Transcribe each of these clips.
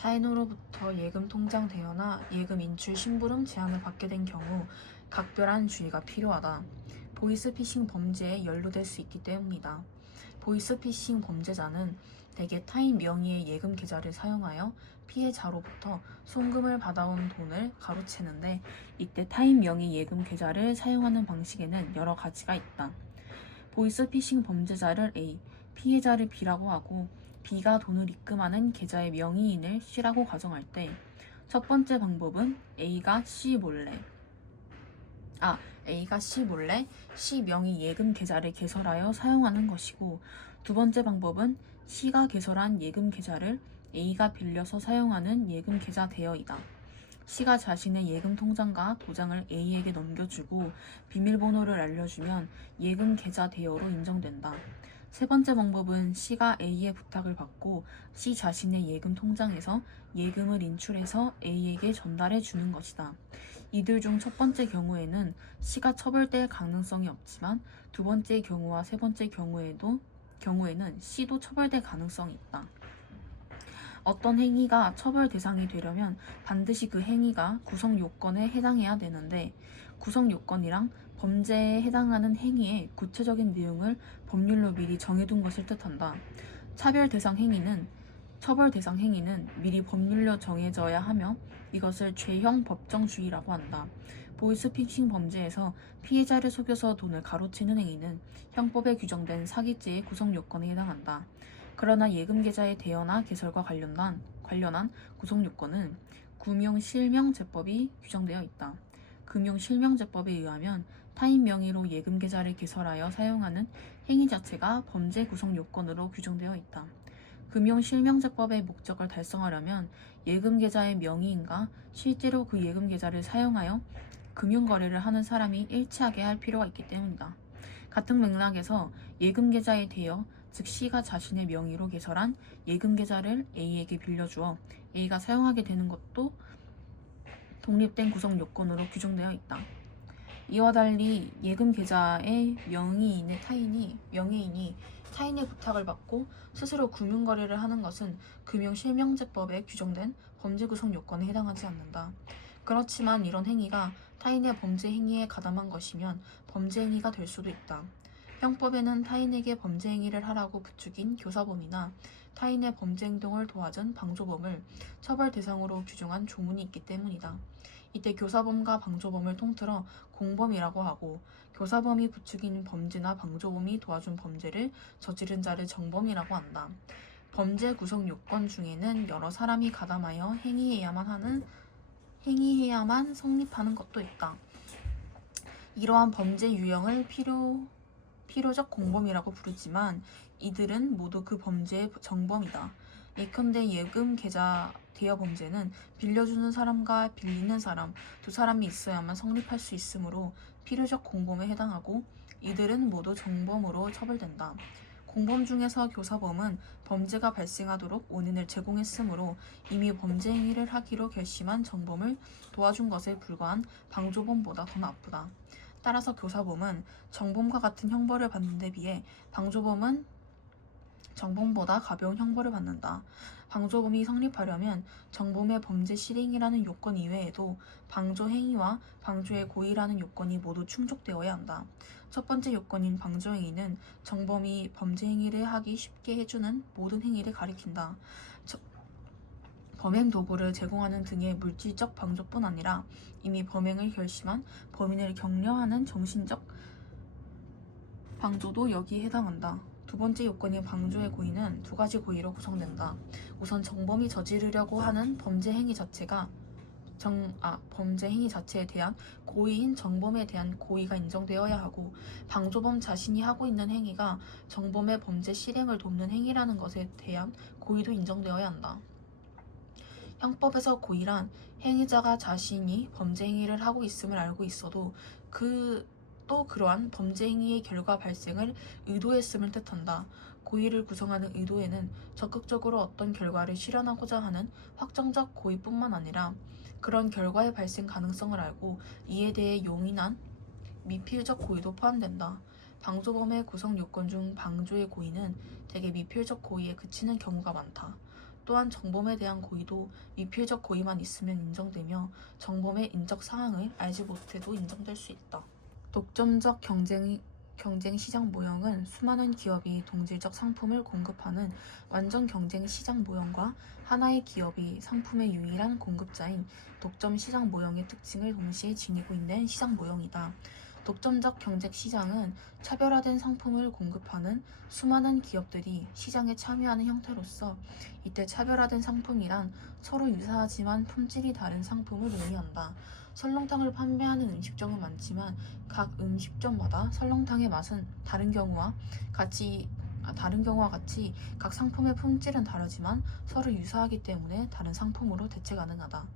타인으로부터 예금 통장 대여나 예금 인출 심부름 제안을 받게 된 경우 각별한 주의가 필요하다. 보이스피싱 범죄에 연루될 수 있기 때문이다. 보이스피싱 범죄자는 대개 타인 명의의 예금 계좌를 사용하여 피해자로부터 송금을 받아온 돈을 가로채는데, 이때 타인 명의 예금 계좌를 사용하는 방식에는 여러 가지가 있다. 보이스피싱 범죄자를 A, 피해자를 B라고 하고 B가 돈을 입금하는 계좌의 명의인을 C라고 가정할 때, 첫 번째 방법은 A가 C 몰래 C 명의 예금 계좌를 개설하여 사용하는 것이고, 두 번째 방법은 C가 개설한 예금 계좌를 A가 빌려서 사용하는 예금 계좌 대여이다. C가 자신의 예금 통장과 도장을 A에게 넘겨주고 비밀번호를 알려주면 예금 계좌 대여로 인정된다. 세 번째 방법은 C가 A의 부탁을 받고 C 자신의 예금 통장에서 예금을 인출해서 A에게 전달해 주는 것이다. 이들 중 첫 번째 경우에는 C가 처벌될 가능성이 없지만, 두 번째 경우와 세 번째 경우에는 C도 처벌될 가능성이 있다. 어떤 행위가 처벌 대상이 되려면 반드시 그 행위가 구성 요건에 해당해야 되는데, 구성 요건이랑 범죄에 해당하는 행위의 구체적인 내용을 법률로 미리 정해둔 것을 뜻한다. 처벌 대상 행위는 미리 법률로 정해져야 하며 이것을 죄형 법정주의라고 한다. 보이스피싱 범죄에서 피해자를 속여서 돈을 가로채는 행위는 형법에 규정된 사기죄의 구성 요건에 해당한다. 그러나 예금 계좌의 대여나 개설과 관련한 구성 요건은 금융실명제법이 규정되어 있다. 금융실명제법에 의하면 타인 명의로 예금 계좌를 개설하여 사용하는 행위 자체가 범죄 구성 요건으로 규정되어 있다. 금융실명제법의 목적을 달성하려면 예금 계좌의 명의인과 실제로 그 예금 계좌를 사용하여 금융거래를 하는 사람이 일치하게 할 필요가 있기 때문이다. 같은 맥락에서 예금 계좌의 대여, 즉 C가 자신의 명의로 개설한 예금 계좌를 A에게 빌려주어 A가 사용하게 되는 것도 독립된 구성 요건으로 규정되어 있다. 이와 달리 예금 계좌의 명의인이 타인의 부탁을 받고 스스로 금융거래를 하는 것은 금융실명제법에 규정된 범죄 구성 요건에 해당하지 않는다. 그렇지만 이런 행위가 타인의 범죄 행위에 가담한 것이면 범죄 행위가 될 수도 있다. 형법에는 타인에게 범죄 행위를 하라고 부추긴 교사범이나 타인의 범죄 행동을 도와준 방조범을 처벌 대상으로 규정한 조문이 있기 때문이다. 이때 교사범과 방조범을 통틀어 공범이라고 하고, 교사범이 부추긴 범죄나 방조범이 도와준 범죄를 저지른 자를 정범이라고 한다. 범죄 구성 요건 중에는 여러 사람이 가담하여 행위해야만 성립하는 것도 있다. 이러한 범죄 유형을 필요적 공범이라고 부르지만 이들은 모두 그 범죄의 정범이다. 예컨대 예금 계좌 대여 범죄는 빌려주는 사람과 빌리는 사람 두 사람이 있어야만 성립할 수 있으므로 필요적 공범에 해당하고, 이들은 모두 정범으로 처벌된다. 공범 중에서 교사범은 범죄가 발생하도록 원인을 제공했으므로 이미 범죄 행위를 하기로 결심한 정범을 도와준 것에 불과한 방조범보다 더 나쁘다. 따라서 교사범은 정범과 같은 형벌을 받는 데 비해 방조범은 정범보다 가벼운 형벌을 받는다. 방조범이 성립하려면 정범의 범죄 실행이라는 요건 이외에도 방조 행위와 방조의 고의라는 요건이 모두 충족되어야 한다. 첫 번째 요건인 방조 행위는 정범이 범죄 행위를 하기 쉽게 해주는 모든 행위를 가리킨다. 범행 도구를 제공하는 등의 물질적 방조뿐 아니라 이미 범행을 결심한 범인을 격려하는 정신적 방조도 여기에 해당한다. 두 번째 요건인 방조의 고의는 두 가지 고의로 구성된다. 우선 정범이 저지르려고 하는 범죄 행위 자체에 대한 고의인 정범에 대한 고의가 인정되어야 하고, 방조범 자신이 하고 있는 행위가 정범의 범죄 실행을 돕는 행위라는 것에 대한 고의도 인정되어야 한다. 형법에서 고의란 행위자가 자신이 범죄 행위를 하고 있음을 알고 있어도 그러한 범죄 행위의 결과 발생을 의도했음을 뜻한다. 고의를 구성하는 의도에는 적극적으로 어떤 결과를 실현하고자 하는 확정적 고의뿐만 아니라 그런 결과의 발생 가능성을 알고 이에 대해 용인한 미필적 고의도 포함된다. 방조범의 구성 요건 중 방조의 고의는 대개 미필적 고의에 그치는 경우가 많다. 또한 정범에 대한 고의도 미필적 고의만 있으면 인정되며 정범의 인적 사항을 알지 못해도 인정될 수 있다. 독점적 경쟁 시장 모형은 수많은 기업이 동질적 상품을 공급하는 완전 경쟁 시장 모형과 하나의 기업이 상품의 유일한 공급자인 독점 시장 모형의 특징을 동시에 지니고 있는 시장 모형이다. 독점적 경쟁 시장은 차별화된 상품을 공급하는 수많은 기업들이 시장에 참여하는 형태로서, 이때 차별화된 상품이란 서로 유사하지만 품질이 다른 상품을 의미한다. 설렁탕을 판매하는 음식점은 많지만 각 음식점마다 설렁탕의 맛은 다른 경우와 같이 각 상품의 품질은 다르지만 서로 유사하기 때문에 다른 상품으로 대체 가능하다.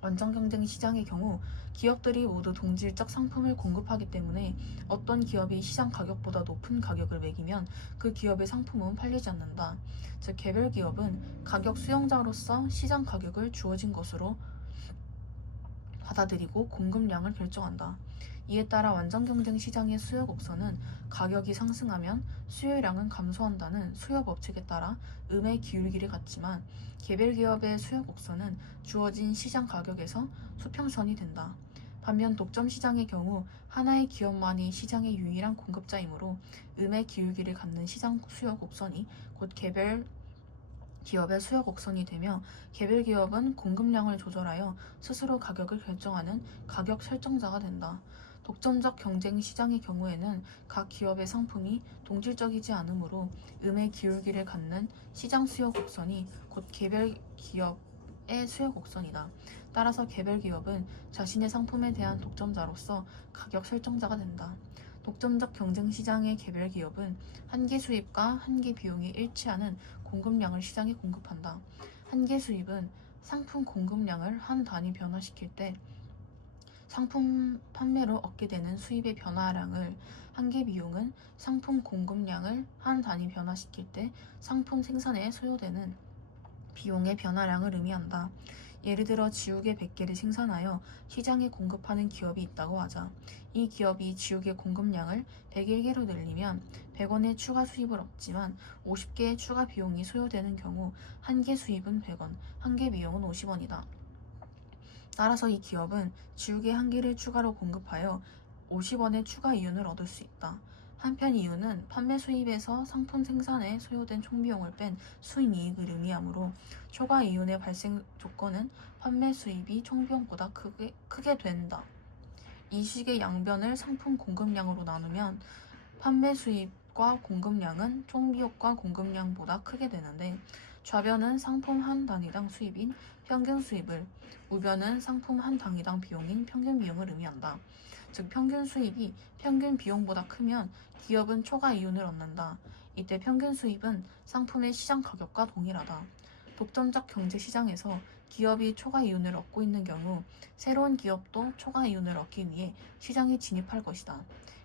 완전 경쟁 시장의 경우 기업들이 모두 동질적 상품을 공급하기 때문에 어떤 기업이 시장 가격보다 높은 가격을 매기면 그 기업의 상품은 팔리지 않는다. 즉 개별 기업은 가격 수용자로서 시장 가격을 주어진 것으로 받아들이고 공급량을 결정한다. 이에 따라 완전 경쟁 시장의 수요 곡선은 가격이 상승하면 수요량은 감소한다는 수요 법칙에 따라 음의 기울기를 갖지만, 개별 기업의 수요 곡선은 주어진 시장 가격에서 수평선이 된다. 반면 독점 시장의 경우 하나의 기업만이 시장의 유일한 공급자이므로 음의 기울기를 갖는 시장 수요 곡선이 곧 개별 기업의 수요 곡선이 되며, 개별 기업은 공급량을 조절하여 스스로 가격을 결정하는 가격 설정자가 된다. 독점적 경쟁 시장의 경우에는 각 기업의 상품이 동질적이지 않으므로 음의 기울기를 갖는 시장 수요 곡선이 곧 개별 기업의 수요 곡선이다. 따라서 개별 기업은 자신의 상품에 대한 독점자로서 가격 설정자가 된다. 독점적 경쟁 시장의 개별 기업은 한계 수입과 한계 비용이 일치하는 공급량을 시장에 공급한다. 한계 수입은 상품 공급량을 한 단위 변화시킬 때 상품 판매로 얻게 되는 수입의 변화량을, 한계 비용은 상품 공급량을 한 단위 변화시킬 때 상품 생산에 소요되는 비용의 변화량을 의미한다. 예를 들어 지우개 100개를 생산하여 시장에 공급하는 기업이 있다고 하자. 이 기업이 지우개 공급량을 101개로 늘리면 100원의 추가 수입을 얻지만 50개의 추가 비용이 소요되는 경우 한개 수입은 100원, 한개 비용은 50원이다. 따라서 이 기업은 지우개 한 개를 추가로 공급하여 50원의 추가 이윤을 얻을 수 있다. 한편 이윤은 판매 수입에서 상품 생산에 소요된 총비용을 뺀 수익이익을 의미하므로 초과 이윤의 발생 조건은 판매 수입이 총비용보다 크게 된다. 이 식의 양변을 상품 공급량으로 나누면 판매 수입과 공급량은 총비용과 공급량보다 크게 되는데, 좌변은 상품 한 단위당 수입인 평균 수입을, 우변은 상품 한 단위당 비용인 평균 비용을 의미한다. 즉 평균 수입이 평균 비용보다 크면 기업은 초과 이윤을 얻는다. 이때 평균 수입은 상품의 시장 가격과 동일하다. 독점적 경제 시장에서 기업이 초과 이윤을 얻고 있는 경우 새로운 기업도 초과 이윤을 얻기 위해 시장에 진입할 것이다.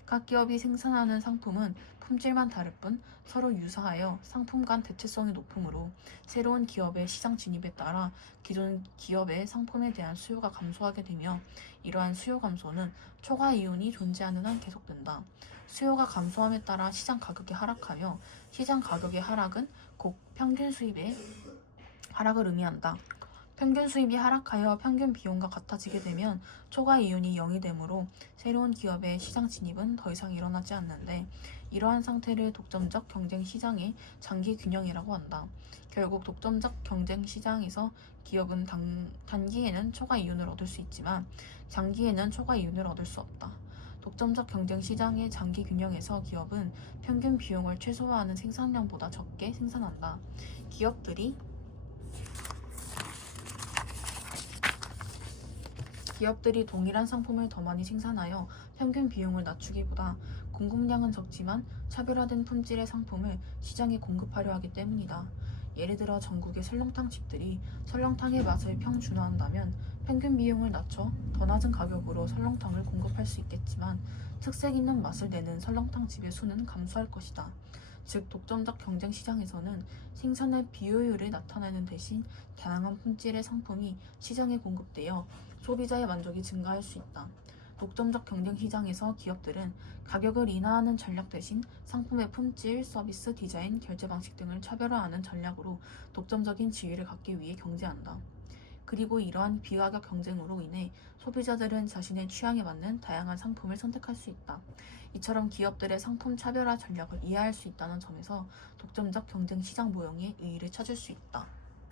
각 기업이 생산하는 상품은 품질만 다를 뿐 서로 유사하여 상품 간 대체성이 높으므로 새로운 기업의 시장 진입에 따라 기존 기업의 상품에 대한 수요가 감소하게 되며, 이러한 수요 감소는 초과 이윤이 존재하는 한 계속된다. 수요가 감소함에 따라 시장 가격이 하락하며, 시장 가격의 하락은 곧 평균 수입의 하락을 의미한다. 평균 수입이 하락하여 평균 비용과 같아지게 되면 초과 이윤이 0이 되므로 새로운 기업의 시장 진입은 더 이상 일어나지 않는데, 이러한 상태를 독점적 경쟁 시장의 장기 균형이라고 한다. 결국 독점적 경쟁 시장에서 기업은 단기에는 초과 이윤을 얻을 수 있지만 장기에는 초과 이윤을 얻을 수 없다. 독점적 경쟁 시장의 장기 균형에서 기업은 평균 비용을 최소화하는 생산량보다 적게 생산한다. 기업들이 동일한 상품을 더 많이 생산하여 평균 비용을 낮추기보다 공급량은 적지만 차별화된 품질의 상품을 시장에 공급하려 하기 때문이다. 예를 들어 전국의 설렁탕 집들이 설렁탕의 맛을 평준화한다면 평균 비용을 낮춰 더 낮은 가격으로 설렁탕을 공급할 수 있겠지만 특색 있는 맛을 내는 설렁탕 집의 수는 감소할 것이다. 즉 독점적 경쟁 시장에서는 생산의 비효율을 나타내는 대신 다양한 품질의 상품이 시장에 공급되어 소비자의 만족이 증가할 수 있다. 독점적 경쟁 시장에서 기업들은 가격을 인하하는 전략 대신 상품의 품질, 서비스, 디자인, 결제 방식 등을 차별화하는 전략으로 독점적인 지위를 갖기 위해 경쟁한다. 그리고 이러한 비가격 경쟁으로 인해 소비자들은 자신의 취향에 맞는 다양한 상품을 선택할 수 있다. 이처럼 기업들의 상품 차별화 전략을 이해할 수 있다는 점에서 독점적 경쟁 시장 모형의 의의를 찾을 수 있다.